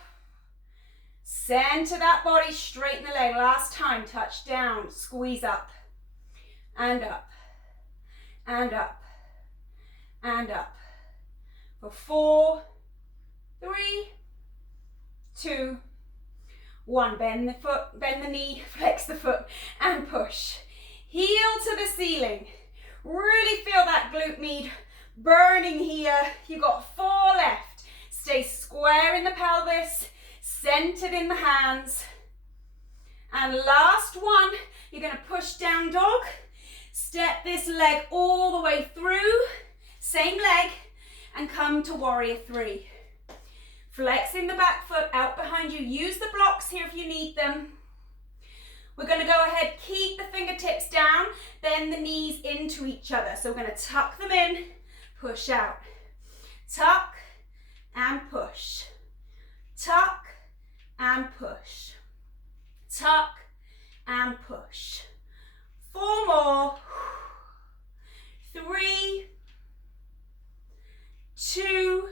Center that body, straighten the leg. Last time, touch down, squeeze up, and up, and up, and up. For 4, 3, 2, 1. Bend the foot, bend the knee, flex the foot, and push. Heel to the ceiling. Really feel that glute med burning here. You've got 4 left. Stay square in the pelvis, centered in the hands. And last one, you're going to push down dog. Step this leg all the way through, same leg, and come to warrior 3. Flexing the back foot out behind you. Use the blocks here if you need them. We're going to go ahead, keep the fingertips down, bend the knees into each other. So we're going to tuck them in, push out. Tuck and push. Tuck and push. Tuck and push. 4 more. 3, 2,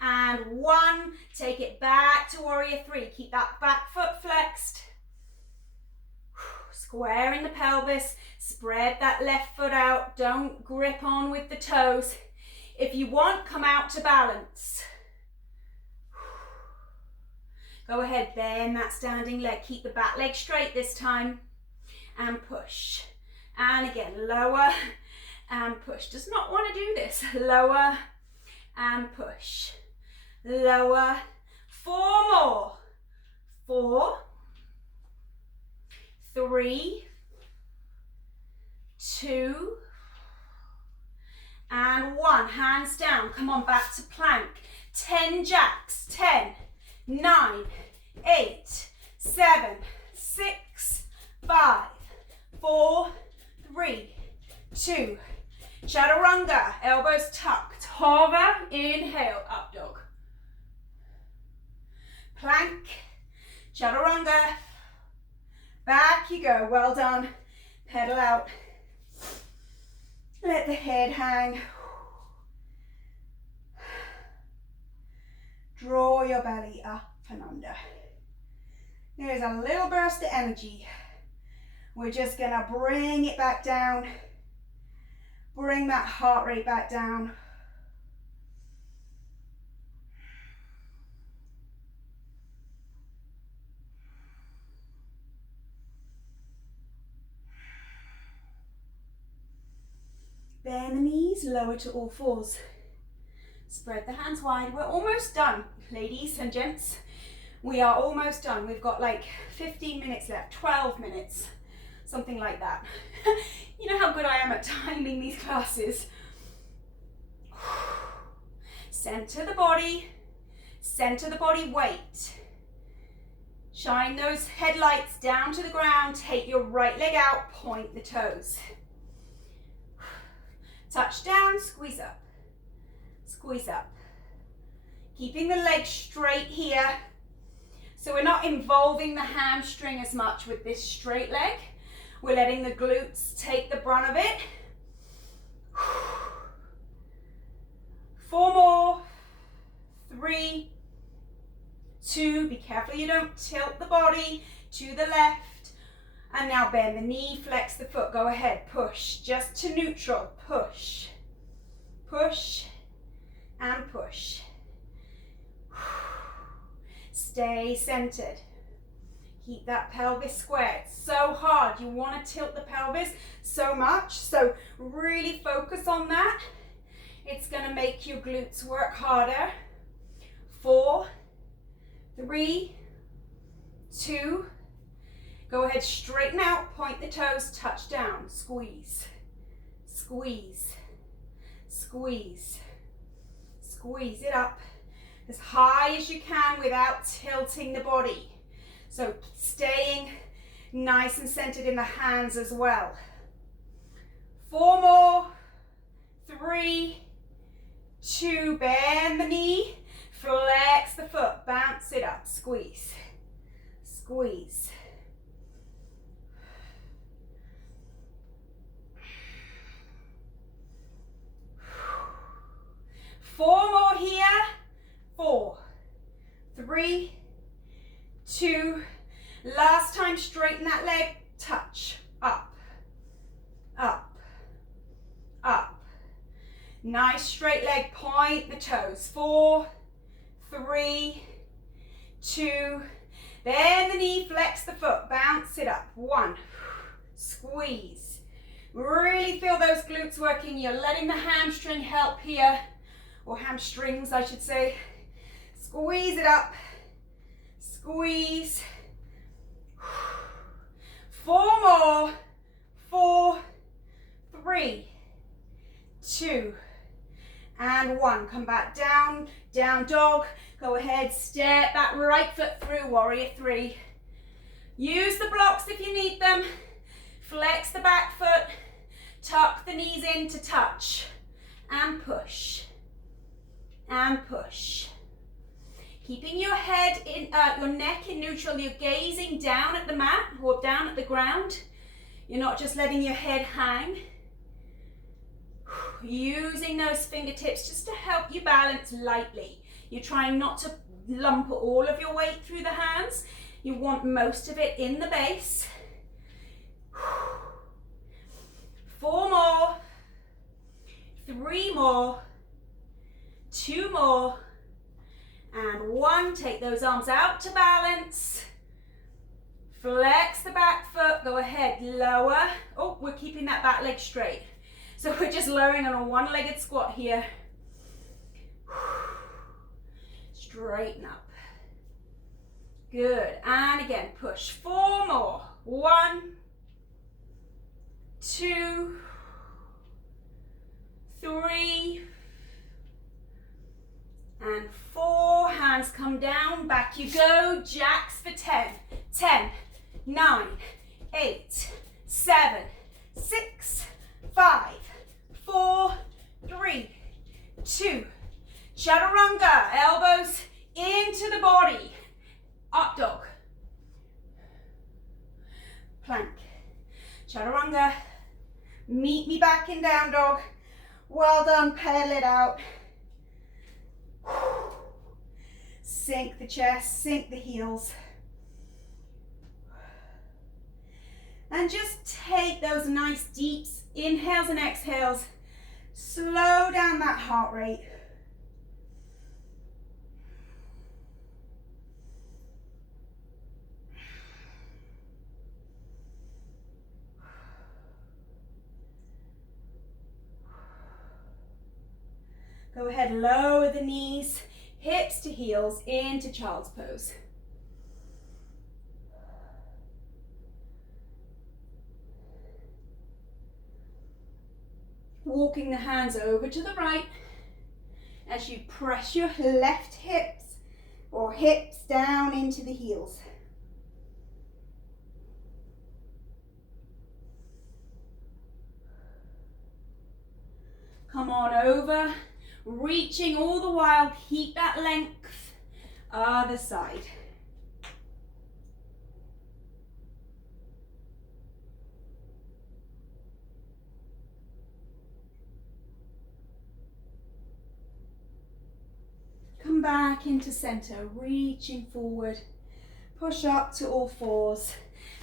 and 1. Take it back to warrior 3. Keep that back foot flexed. Square in the pelvis. Spread that left foot out. Don't grip on with the toes. If you want, come out to balance. Go ahead, bend that standing leg. Keep the back leg straight this time. And push. And again, lower and push. Does not want to do this. Lower and push. Lower. 4 more. 4, 3, 2, and 1. Hands down. Come on, back to plank. 10 jacks. 10, 9, 8, 7, 6, 5, 4, 3, 2. Chaturanga. Elbows tucked. Hover. Inhale. Up dog. Plank, chaturanga, back you go, well done, pedal out, let the head hang, draw your belly up and under. There's a little burst of energy, we're just going to bring it back down, bring that heart rate back down. Bend the knees, lower to all 4s. Spread the hands wide. We're almost done, ladies and gents. We are almost done. We've got like 15 minutes left, 12 minutes, something like that. You know how good I am at timing these classes. Center the body weight. Shine those headlights down to the ground. Take your right leg out, point the toes. Touch down, squeeze up, squeeze up. Keeping the leg straight here. So we're not involving the hamstring as much with this straight leg. We're letting the glutes take the brunt of it. 4 more. 3, 2. Be careful you don't tilt the body to the left. And now bend the knee, flex the foot. Go ahead, push just to neutral. Push, push, and push. Stay centered. Keep that pelvis square. It's so hard. You want to tilt the pelvis so much. So really focus on that. It's going to make your glutes work harder. 4, 3, 2. Go ahead, straighten out, point the toes, touch down, squeeze, squeeze, squeeze. Squeeze it up as high as you can without tilting the body. So staying nice and centered in the hands as well. 4 more. 3, 2, bend the knee, flex the foot, bounce it up, squeeze, squeeze. Four more here. 4, 3, 2. Last time, straighten that leg, touch, up, up, up. Nice straight leg, point the toes. 4, 3, 2. Bend the knee, flex the foot, bounce it up. 1, squeeze. Really feel those glutes working. You're letting the hamstring help here, or hamstrings, I should say. Squeeze it up, squeeze. 4 more. 4, 3, 2, and 1. Come back down, down dog. Go ahead, step that right foot through, warrior 3. Use the blocks if you need them. Flex the back foot, tuck the knees in to touch, and push, and push. Keeping your head in, your neck in neutral. You're gazing down at the mat or down at the ground. You're not just letting your head hang. Using those fingertips just to help you balance lightly. You're trying not to lump all of your weight through the hands. You want most of it in the base. 4 more. 3 more. 2 more. And 1. Take those arms out to balance. Flex the back foot. Go ahead, lower. Oh, we're keeping that back leg straight. So we're just lowering on a one-legged squat here. Straighten up. Good. And again, push. 4 more. 1, 2, 3, and 4. Hands come down, back you go. Jacks for 10. 10, 9, 8, 7, 6, 5, 4, 3, 2. Chaturanga, elbows into the body. Up dog. Plank. Chaturanga. Meet me back in down dog. Well done, pedal it out. Sink the chest, sink the heels. And just take those nice deep inhales and exhales. Slow down that heart rate. Go ahead, lower the knees, hips to heels into child's pose. Walking the hands over to the right as you press your left hips or hips down into the heels. Come on over. Reaching all the while, keep that length. Other side. Come back into center, reaching forward. Push up to all fours.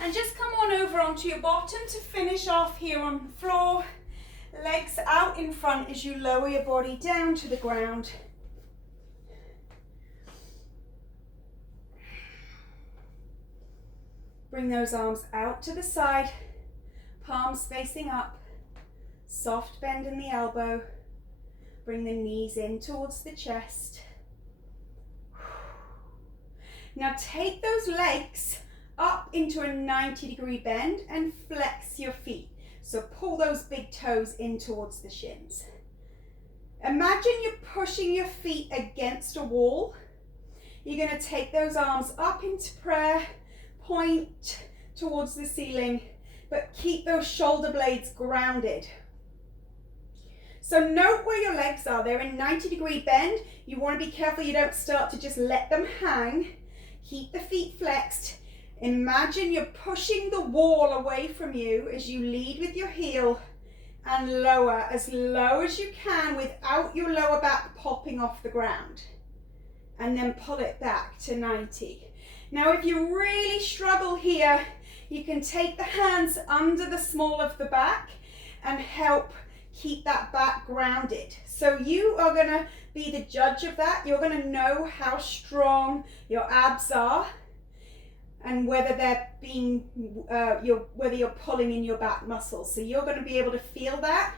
And just come on over onto your bottom to finish off here on the floor. Legs out in front as you lower your body down to the ground. Bring those arms out to the side, palms facing up, soft bend in the elbow. Bring the knees in towards the chest. Now take those legs up into a 90-degree bend and flex your feet. So pull those big toes in towards the shins. Imagine you're pushing your feet against a wall. You're going to take those arms up into prayer, point towards the ceiling, but keep those shoulder blades grounded. So note where your legs are. They're in 90-degree bend. You want to be careful you don't start to just let them hang. Keep the feet flexed. Imagine you're pushing the wall away from you as you lead with your heel and lower as low as you can without your lower back popping off the ground. And then pull it back to 90. Now if you really struggle here, you can take the hands under the small of the back and help keep that back grounded. So you are going to be the judge of that. You're going to know how strong your abs are and whether they're being, whether you're pulling in your back muscles. So you're going to be able to feel that.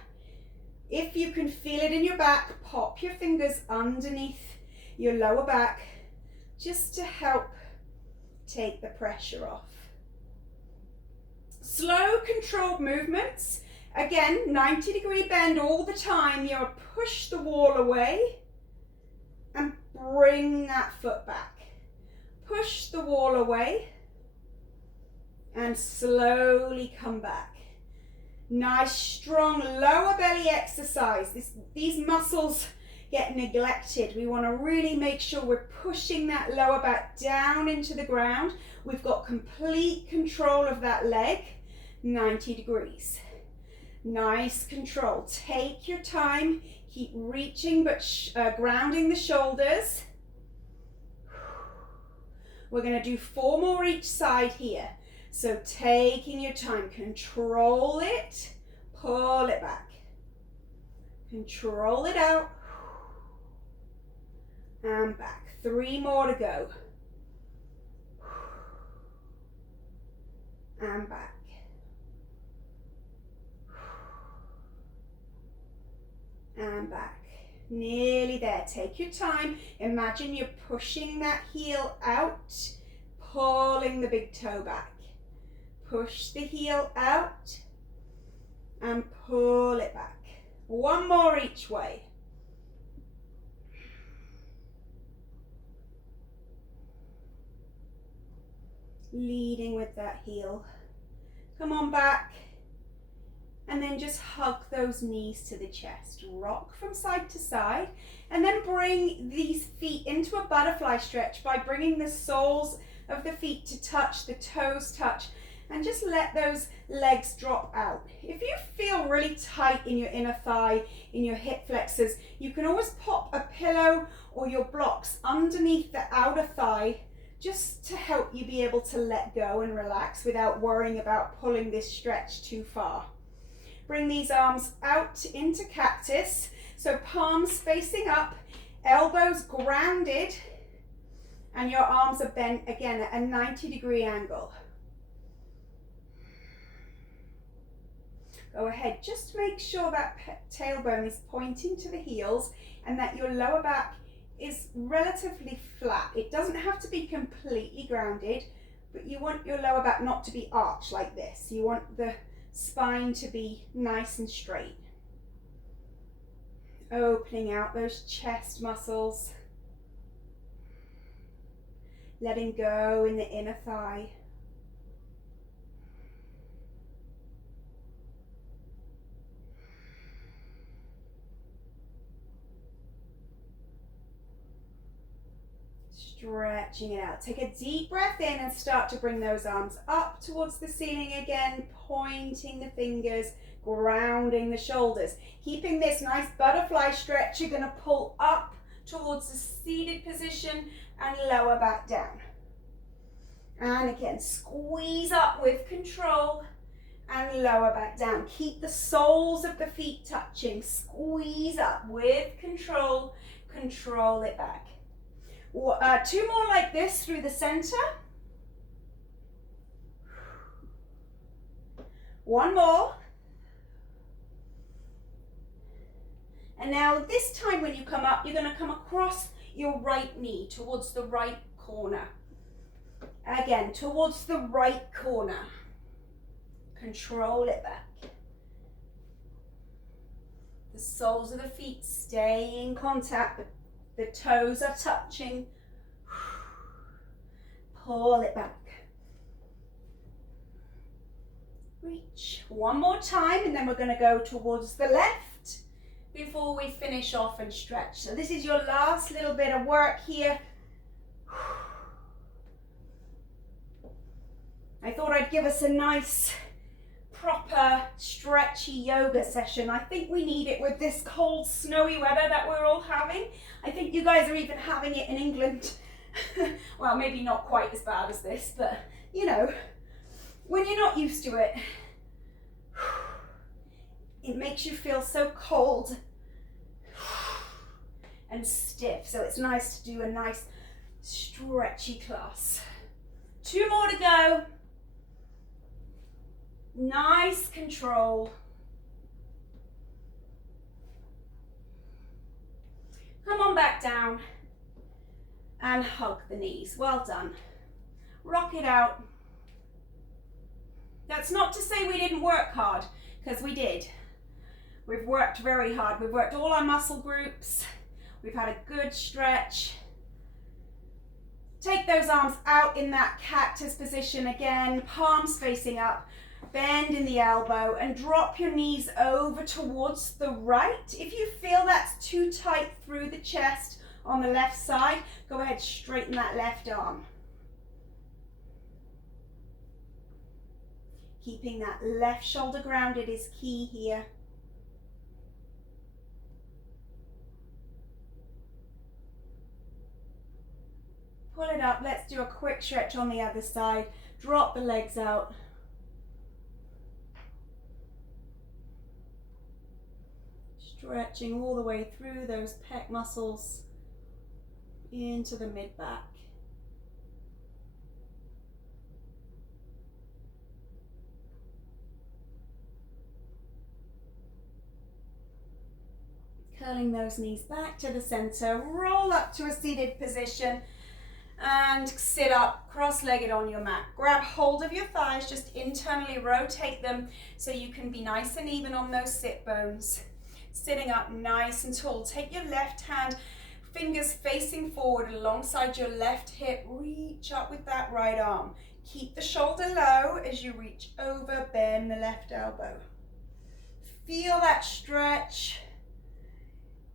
If you can feel it in your back, pop your fingers underneath your lower back just to help take the pressure off. Slow, controlled movements. Again, 90-degree bend all the time. You'll push the wall away and bring that foot back. Push the wall away and slowly come back. Nice, strong lower belly exercise. These muscles get neglected. We want to really make sure we're pushing that lower back down into the ground. We've got complete control of that leg, 90 degrees. Nice control. Take your time. Keep reaching but grounding the shoulders. We're going to do 4 more each side here. So taking your time, control it, pull it back, control it out, and back. 3 more to go. And back. And back. Nearly there. Take your time. Imagine you're pushing that heel out, pulling the big toe back. Push the heel out and pull it back. 1 more each way. Leading with that heel. Come on back. And then just hug those knees to the chest. Rock from side to side. And then bring these feet into a butterfly stretch by bringing the soles of the feet to touch, the toes touch. And just let those legs drop out. If you feel really tight in your inner thigh, in your hip flexors, you can always pop a pillow or your blocks underneath the outer thigh just to help you be able to let go and relax without worrying about pulling this stretch too far. Bring these arms out into cactus. So palms facing up, elbows grounded, and your arms are bent again at a 90-degree angle. Go ahead, just make sure that tailbone is pointing to the heels and that your lower back is relatively flat. It doesn't have to be completely grounded, but you want your lower back not to be arched like this. You want the spine to be nice and straight. Opening out those chest muscles. Letting go in the inner thigh. Stretching it out. Take a deep breath in and start to bring those arms up towards the ceiling again, pointing the fingers, grounding the shoulders. Keeping this nice butterfly stretch, you're going to pull up towards the seated position and lower back down. And again, squeeze up with control and lower back down. Keep the soles of the feet touching. Squeeze up with control, control it back. 2 more like this through the center. 1 more. And now this time when you come up, you're going to come across your right knee towards the right corner. Again, towards the right corner. Control it back. The soles of the feet stay in contact. The toes are touching. Pull it back. Reach. 1 more time, and then we're going to go towards the left. before we finish off and stretch. So this is your last little bit of work here. I thought I'd give us a nice, proper, stretchy yoga session. I think we need it with this cold, snowy weather that we're all having. I think you guys are even having it in England. Well, maybe not quite as bad as this, but you know, when you're not used to it, it makes you feel so cold and stiff. So it's nice to do a nice, stretchy class. 2 more to go. Nice control. Come on back down and hug the knees. Well done. Rock it out. That's not to say we didn't work hard, because we did. We've worked very hard. We've worked all our muscle groups. We've had a good stretch. Take those arms out in that cactus position again, palms facing up. Bend in the elbow and drop your knees over towards the right. If you feel that's too tight through the chest on the left side, go ahead, straighten that left arm. Keeping that left shoulder grounded is key here. Pull it up. Let's do a quick stretch on the other side. Drop the legs out. Stretching all the way through those pec muscles into the mid-back. Curling those knees back to the center, roll up to a seated position and sit up cross-legged on your mat. Grab hold of your thighs, just internally rotate them so you can be nice and even on those sit bones. Sitting up nice and tall. Take your left hand, fingers facing forward alongside your left hip. Reach up with that right arm. Keep the shoulder low as you reach over, bend the left elbow. Feel that stretch.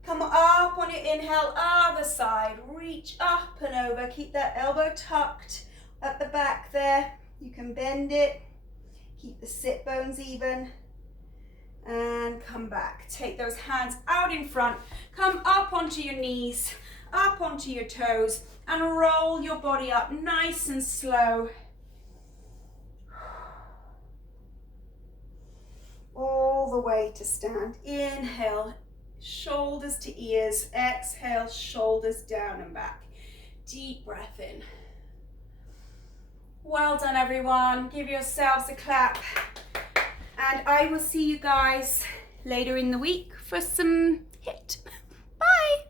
Come up on your inhale, other side. Reach up and over. Keep that elbow tucked at the back there. You can bend it. Keep the sit bones even. And come back. Take those hands out in front. Come up onto your knees, up onto your toes, and roll your body up nice and slow. All the way to stand. Inhale, shoulders to ears. Exhale, shoulders down and back. Deep breath in. Well done, everyone. Give yourselves a clap. And I will see you guys later in the week for some HIIT. Bye.